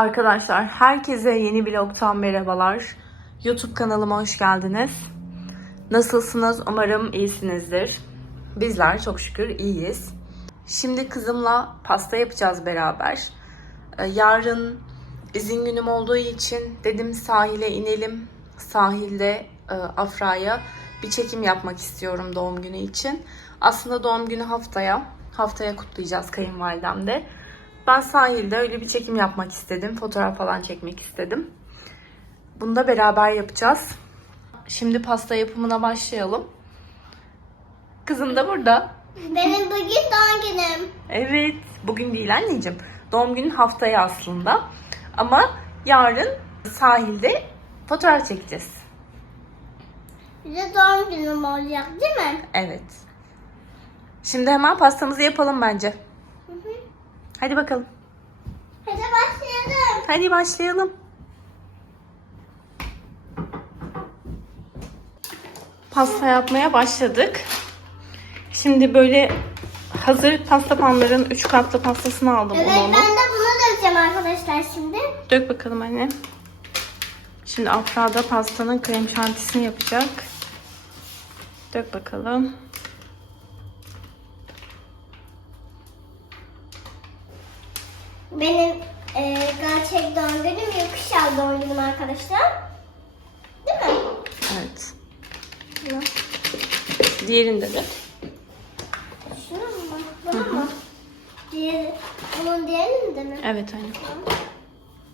Arkadaşlar herkese yeni vlogtan merhabalar. YouTube kanalıma hoş geldiniz. Nasılsınız? Umarım iyisinizdir. Bizler çok şükür iyiyiz. Şimdi kızımla pasta yapacağız beraber. Ee, Yarın izin günüm olduğu için dedim sahile inelim. Sahilde e, Afra'ya bir çekim yapmak istiyorum doğum günü için. Aslında doğum günü haftaya. Haftaya kutlayacağız kayınvalidemde. Ben sahilde öyle bir çekim yapmak istedim. Fotoğraf falan çekmek istedim. Bunu da beraber yapacağız. Şimdi pasta yapımına başlayalım. Kızım da burada. Benim bugün doğum günüm. Evet, bugün değil anneciğim. Doğum günün haftaya aslında. Ama yarın sahilde fotoğraf çekeceğiz. Bir de doğum günüm olacak değil mi? Evet. Şimdi hemen pastamızı yapalım bence. Hadi bakalım. Hadi başlayalım. Hadi başlayalım. Pasta yapmaya başladık. Şimdi böyle hazır pasta panların 3 katlı pastasını aldım Evet onu. ben de bunu dökeceğim arkadaşlar şimdi. Dök bakalım anne. Şimdi Afra da pastanın krem şantisini yapacak. Dök bakalım. Benim e, gerçek doğum günüm yokuşağı doğum günüm arkadaşlar. Değil mi? Evet. Diğerinde de. Şunu mu? Bunu mu? Diğer, bunun diğerini de mi? Evet.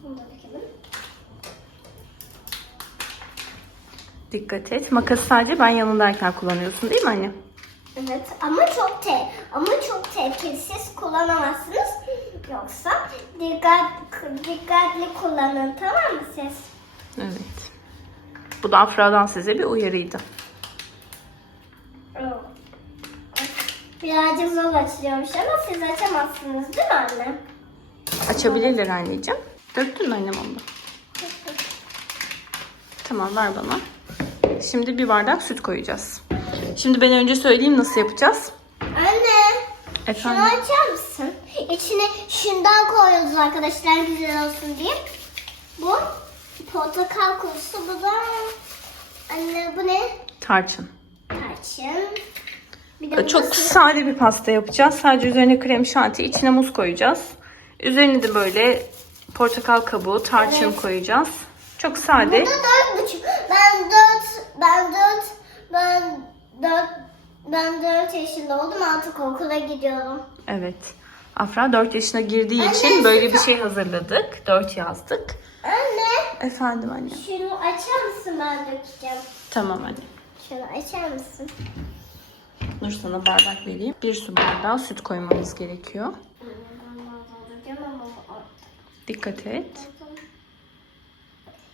Bunu da dökelim. Dikkat et. Makası sadece ben yanındayken kullanıyorsun değil mi anne? Evet ama çok te ama çok tehlikesiz kullanamazsınız. Yoksa dikkat dikkatli kullanın tamam mı siz? Evet. Bu da Afra'dan size bir uyarıydı. Birazcık zor açılıyormuş ama siz açamazsınız değil mi anne? Açabilirler anneciğim. Döktün mü annem onu? Tamam ver bana. Şimdi bir bardak süt koyacağız. Şimdi ben önce söyleyeyim nasıl yapacağız. Anne şunu Efendim? açar mısın? İçine şundan koyuyoruz arkadaşlar güzel olsun diye. Bu portakal kurusu bu da anne bu ne? Tarçın. Tarçın. Bir de Çok su- sade bir pasta yapacağız. Sadece üzerine krem şanti, içine muz koyacağız. Üzerine de böyle portakal kabuğu, tarçın Evet. koyacağız. Çok sade. Bu da dört buçuk. Ben dört, ben dört, ben dört, ben dört yaşında oldum artık okula gidiyorum. Evet. Afra 4 yaşına girdiği Anne, için böyle bir şey hazırladık. 4 yazdık. Anne, Efendim anne. şunu açar mısın ben dökeceğim. Tamam anne. Şunu açar mısın? Dur sana bardak vereyim. Bir su bardağı süt koymamız gerekiyor. Dikkat et.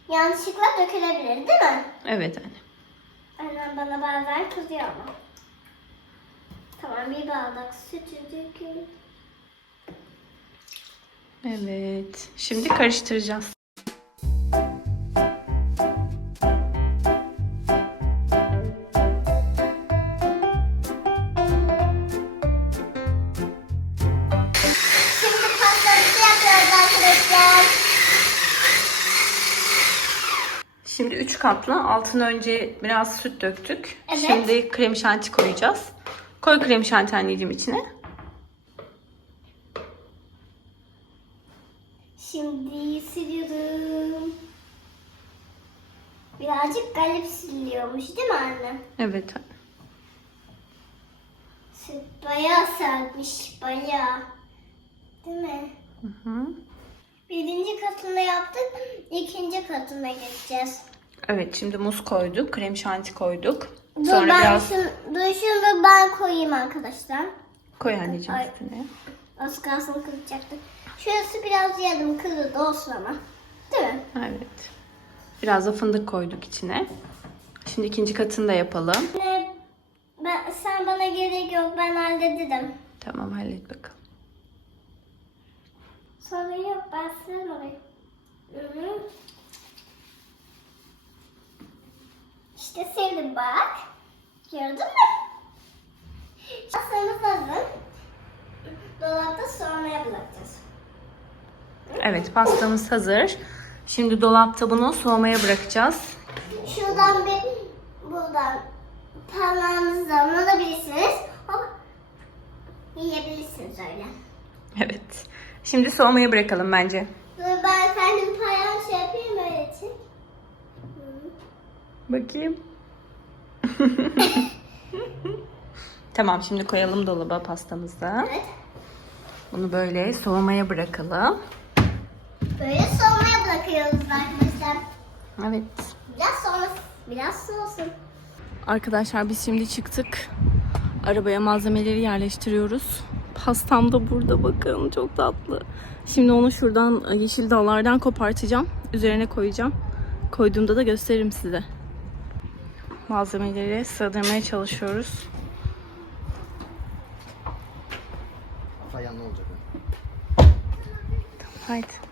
Yanlışlıkla dökülebilir değil mi? Evet anne. Annem bana bazen kızıyor ama. Tamam bir bardak sütü dökün. Evet. Şimdi karıştıracağız. Şimdi pastamızı yapıyoruz arkadaşlar. Şimdi 3 katlı. Altına önce biraz süt döktük. Evet. Şimdi krem şanti koyacağız. Koy krem şanti anneciğim içine. Şimdi siliyorum. Birazcık galip siliyormuş değil mi anne? Evet. Bayağı sertmiş bayağı. Değil mi? Hı hı. Birinci katını yaptık. ikinci katına geçeceğiz. Evet şimdi muz koyduk. Krem şanti koyduk. Dur Sonra ben biraz şunu, dur şunu ben koyayım arkadaşlar. koy anneciğim üstüne. Az kalsın kıracaktı. Şurası biraz yarım kırıldı olsun ama. Değil mi? Evet. Biraz da fındık koyduk içine. Şimdi ikinci katını da yapalım. Ne, ben, sen bana gerek yok ben hallederim. Tamam hallet bakalım. Sorun yok ben hı. İşte sevdim bak. Gördün mü? Pastamız hazır. Dolapta soğumaya bırakacağız. Evet pastamız hazır. Şimdi dolapta bunu soğumaya bırakacağız. Şuradan bir buradan parmağınızla alabilirsiniz. Hop. Yiyebilirsiniz öyle. Evet. Şimdi soğumaya bırakalım bence. Dur ben kendim payağım şey yapayım öyle. Bakayım. tamam şimdi koyalım dolaba pastamızı. Evet. Bunu böyle soğumaya bırakalım. Böyle soğumaya bırakıyoruz arkadaşlar. Evet. Biraz soğusun. Biraz soğusun. Arkadaşlar biz şimdi çıktık. Arabaya malzemeleri yerleştiriyoruz. Pastam da burada bakın çok tatlı. Şimdi onu şuradan e, yeşil dallardan kopartacağım. Üzerine koyacağım. Koyduğumda da gösteririm size. Malzemeleri sığdırmaya çalışıyoruz. Ayağın ne olacak? Haydi.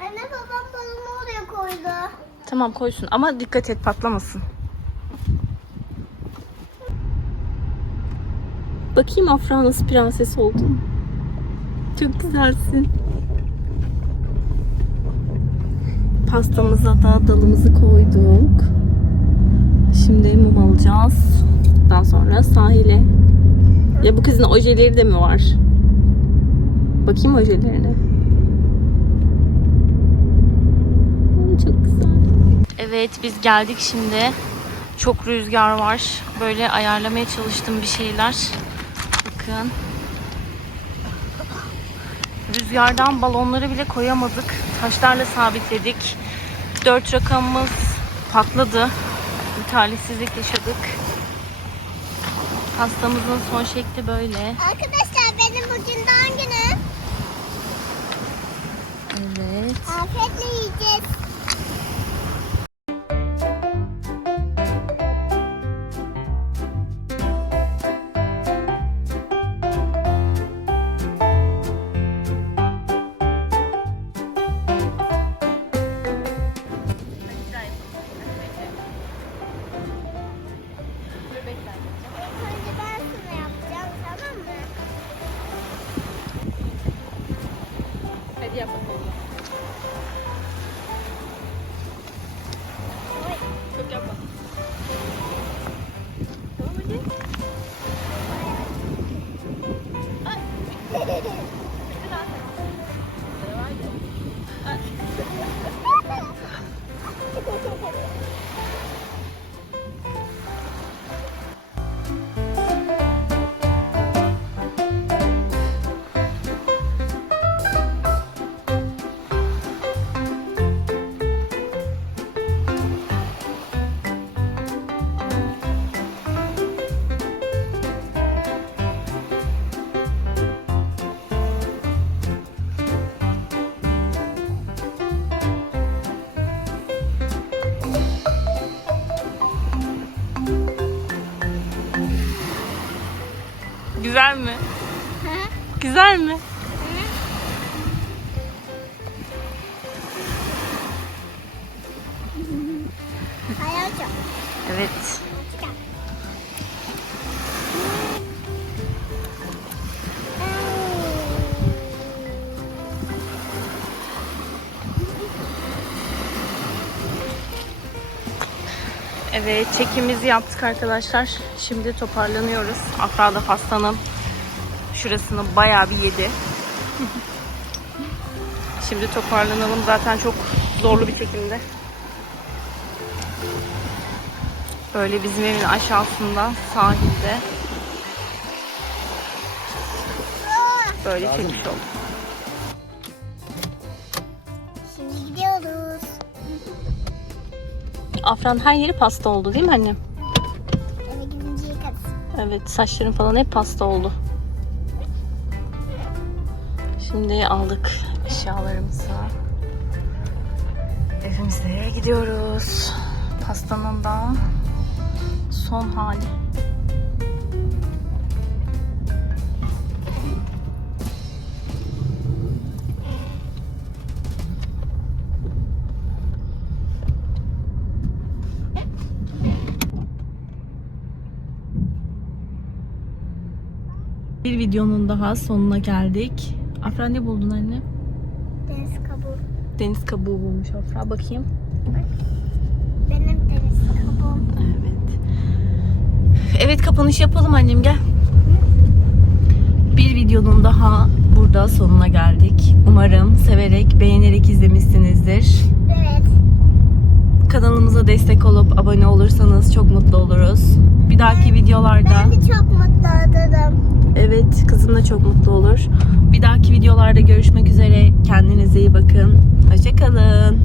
Anne babam balonu oraya koydu. Tamam koysun ama dikkat et patlamasın. Bakayım Afra nasıl prenses oldun. Çok güzelsin. Pastamıza da dalımızı koyduk. Şimdi mum alacağız. Daha sonra sahile. Ya bu kızın ojeleri de mi var? Bakayım ojelerine. Çok güzel. Evet biz geldik şimdi. Çok rüzgar var. Böyle ayarlamaya çalıştım bir şeyler. Bakın. Rüzgardan balonları bile koyamadık. Taşlarla sabitledik. Dört rakamımız patladı. Bir talihsizlik yaşadık. Pastamızın son şekli böyle. Arkadaşlar benim bugün doğum günüm. Evet. Afiyetle yiyeceğiz. Tamam hadi. Güzel mi? Evet. Evet çekimimizi yaptık arkadaşlar. Şimdi toparlanıyoruz. Afra da pastanın şurasını bayağı bir yedi. Şimdi toparlanalım. Zaten çok zorlu bir çekimdi. Böyle bizim evin aşağısında sahilde böyle çekmiş olduk. Şimdi gidiyoruz. Afran her yeri pasta oldu değil mi annem? Eve gidince yıkarız. Evet saçların falan hep pasta oldu. Şimdi aldık eşyalarımızı. Evimize gidiyoruz. Pastanın da son hali. Bir videonun daha sonuna geldik. Afra ne buldun anne? Deniz kabuğu. Deniz kabuğu bulmuş Afra. Bakayım. Benim deniz kabuğum. Evet. Evet kapanış yapalım annem gel. Bir videonun daha burada sonuna geldik. Umarım severek, beğenerek izlemişsinizdir. Evet. Destek olup abone olursanız çok mutlu oluruz. Bir dahaki videolarda Ben de çok mutlu oldum. evet kızım da çok mutlu olur. Bir dahaki videolarda görüşmek üzere. Kendinize iyi bakın. Hoşçakalın.